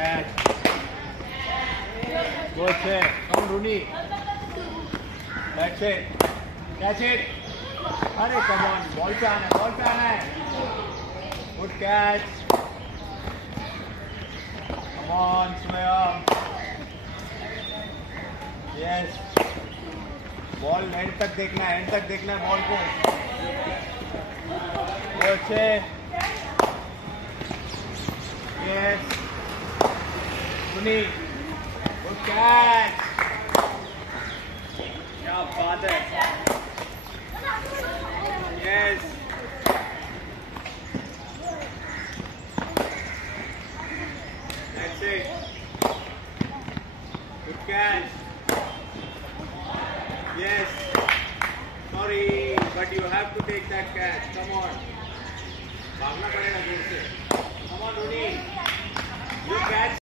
Catch. Go check. Come on, Rooney. That's it. Catch it. अरे come on. Ball पे आना है. Ball पे आना है. Good catch. Come on, Swayam. Yes. Ball and तक देखना है. एंड तक देखना है बॉल को. Go check. Yes. Rooney. Good catch. क्या बात है.